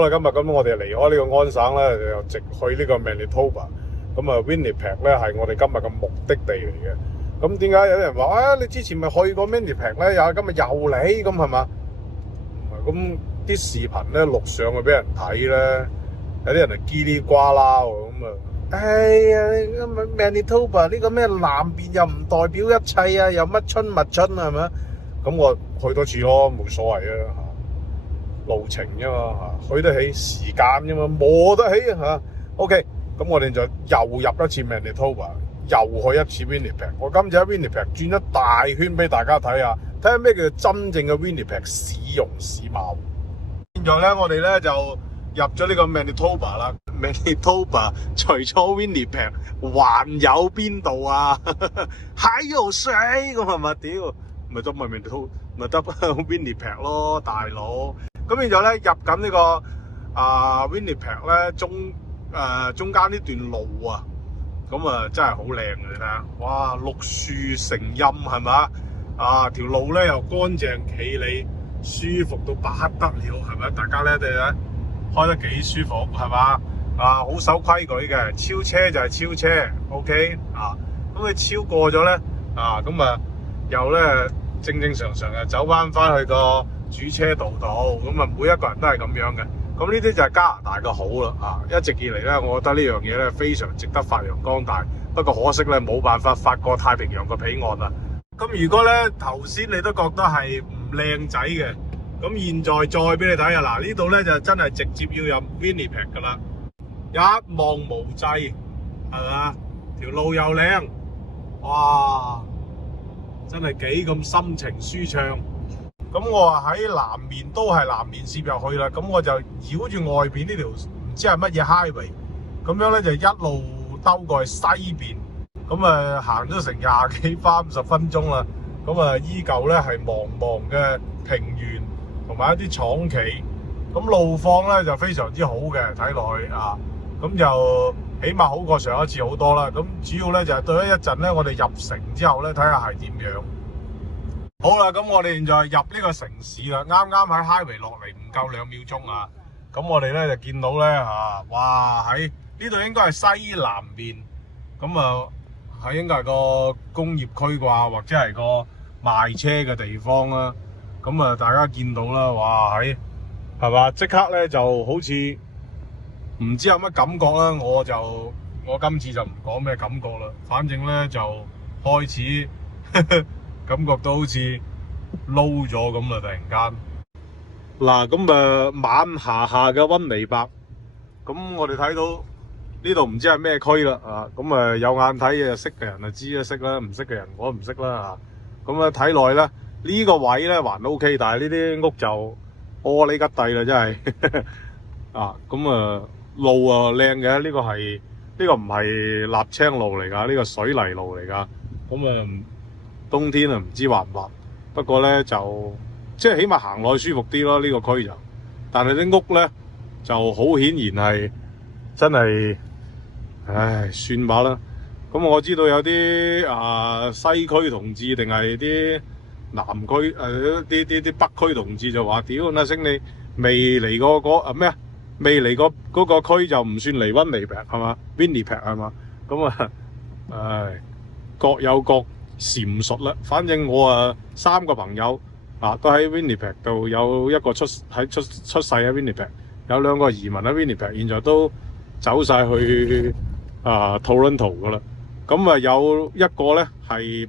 好啦，今日咁我哋離開呢個安省咧，又直去呢個 Manitoba。咁啊 Winnipeg 咧係我哋今日嘅目的地嚟嘅。咁點解有啲人話啊？你之前咪去過 Winnipeg 咧，今日又嚟咁係嘛？咁啲視頻咧錄上去俾人睇咧，有啲人係嘰哩呱啦喎咁啊！哎呀，Manitoba 呢個咩南邊又唔代表一切啊，又乜春乜春係咪？咁我去多次咯，冇所謂啊嚇，路程啫嘛嚇，去得起時間啫嘛，磨得起嚇。OK，咁我哋就又入一次 Manitoba， 又去一次 Winnipeg。我今次喺 Winnipeg 轉一大圈俾大家睇下，睇下咩叫真正嘅 Winnipeg 市容市貌。現在咧，我哋咧就入咗呢個 Manitoba 啦。Manitoba 除咗 Winnipeg， 還有邊度啊？還有水咁係咪？屌，咪得咪 Manitoba， 咪得 Winnipeg 咯，大佬。咁現在咧入緊呢個Winnipeg 咧中間呢段路啊，咁啊真係好靚嘅，你睇下，哇，綠樹成蔭係嘛？條路咧又乾淨企理，舒服到不得了係咪？大家咧哋開得幾舒服係嘛？好守規矩嘅，超車就係超車 ，OK 咁你超過咗咧咁又咧正常就走翻去個主車道度，咁每一個人都係咁樣嘅。咁呢啲就係加拿大嘅好啦一直以嚟咧，我覺得呢樣嘢咧非常值得發揚光大。不過可惜咧冇辦法發過太平洋嘅彼岸啦。咁如果咧頭先你都覺得係唔靚仔嘅，咁現在再俾你睇下呢度咧就真係直接要入 Winnipeg 噶啦。一望無際，係嘛？條路又靚，哇！真係幾咁心情舒暢。咁我話喺南面都係南面攝入去啦，咁我就繞住外邊呢條唔知係乜嘢 highway，咁樣咧就一路兜過去西邊，咁行咗成20幾30分鐘啦，咁依舊咧係茫茫嘅平原同埋一啲廠企，咁路況咧就非常之好嘅，睇落去咁就起碼好過上一次好多啦。咁主要咧就係對一陣咧，我哋入城之後咧，睇下係點樣。好啦，咁我哋現在入呢個城市啦，啱啱喺 highway 落嚟唔夠2秒鐘啊。咁我哋咧就見到咧哇喺呢度應該係西南邊，咁係應該係個工業區啩，或者係個賣車嘅地方啦。咁大家見到啦，哇係嘛，即刻咧就好似〜唔知有乜感覺啦，我今次就唔講咩感覺啦，反正咧就開始感覺到好似撈咗咁啦，突然間。嗱，咁晚下嘅溫尼伯，咁我哋睇到呢度唔知係咩區啦咁有眼睇嘅識嘅人就知啦，識啦，唔識嘅人我都唔識啦咁睇落咧呢個位咧還 OK， 但係呢啲屋就你吉地啦，真係路靚嘅，呢個唔係瀝青路嚟噶，呢個水泥路嚟噶。咁冬天唔知滑唔滑，不過咧就即係起碼行落去舒服啲咯，呢個區就。但係啲屋咧就好顯然係真係，唉，算吧啦。咁我知道有啲西區同志定係啲南區啲北區同志就話：屌阿星你未嚟過嗰咩啊？未嚟過嗰個區就唔算嚟溫尼伯係嘛 ？Winnipeg 係嘛？咁唉，各有各闡述啦。反正我3個朋友都喺 Winnipeg 度，有一個出世喺 Winnipeg， 有2個移民喺 Winnipeg， 現在都走晒去Toronto 噶啦。咁有一個咧係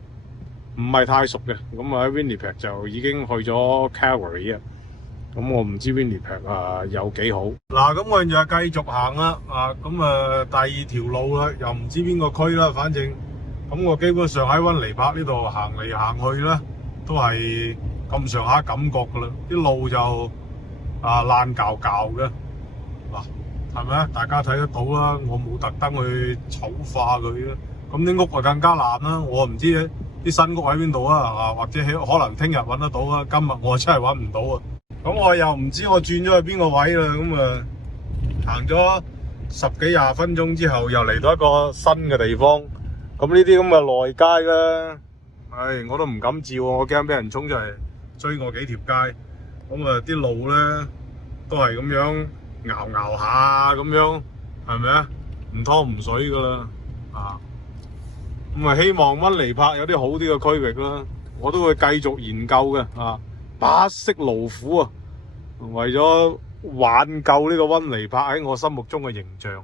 唔係太熟嘅，咁喺 Winnipeg 就已經去咗 Calgary 啊。咁我唔知 Winnipeg 有幾好。嗱，咁我現在繼續行啦，第2條路啦，又唔知邊個區啦，反正咁我基本上喺溫尼伯呢度行嚟行去啦，都係咁上下感覺噶啦，啲路就爛舊舊嘅，嗱，係咪啊？大家睇得到啦，我冇特登去醜化佢啦，咁啲屋更加爛啦，我唔知啲新屋喺邊度或者可能聽日揾得到啊，今日我真係揾唔到啊。咁我又唔知我轉咗去邊個位啦，咁行咗10幾20分鐘之後，又嚟到一個新嘅地方。咁呢啲咁嘅內街咧，我都唔敢照，我驚俾人衝出嚟追我幾條街。咁啲路咧都係咁樣熬熬下咁樣，係咪啊？唔湯唔水噶啦，啊！咁啊，希望溫尼柏有啲好啲嘅區域啦，我都會繼續研究嘅，啊！不惜勞苦啊，為咗挽救呢個溫尼柏喺我心目中嘅形象。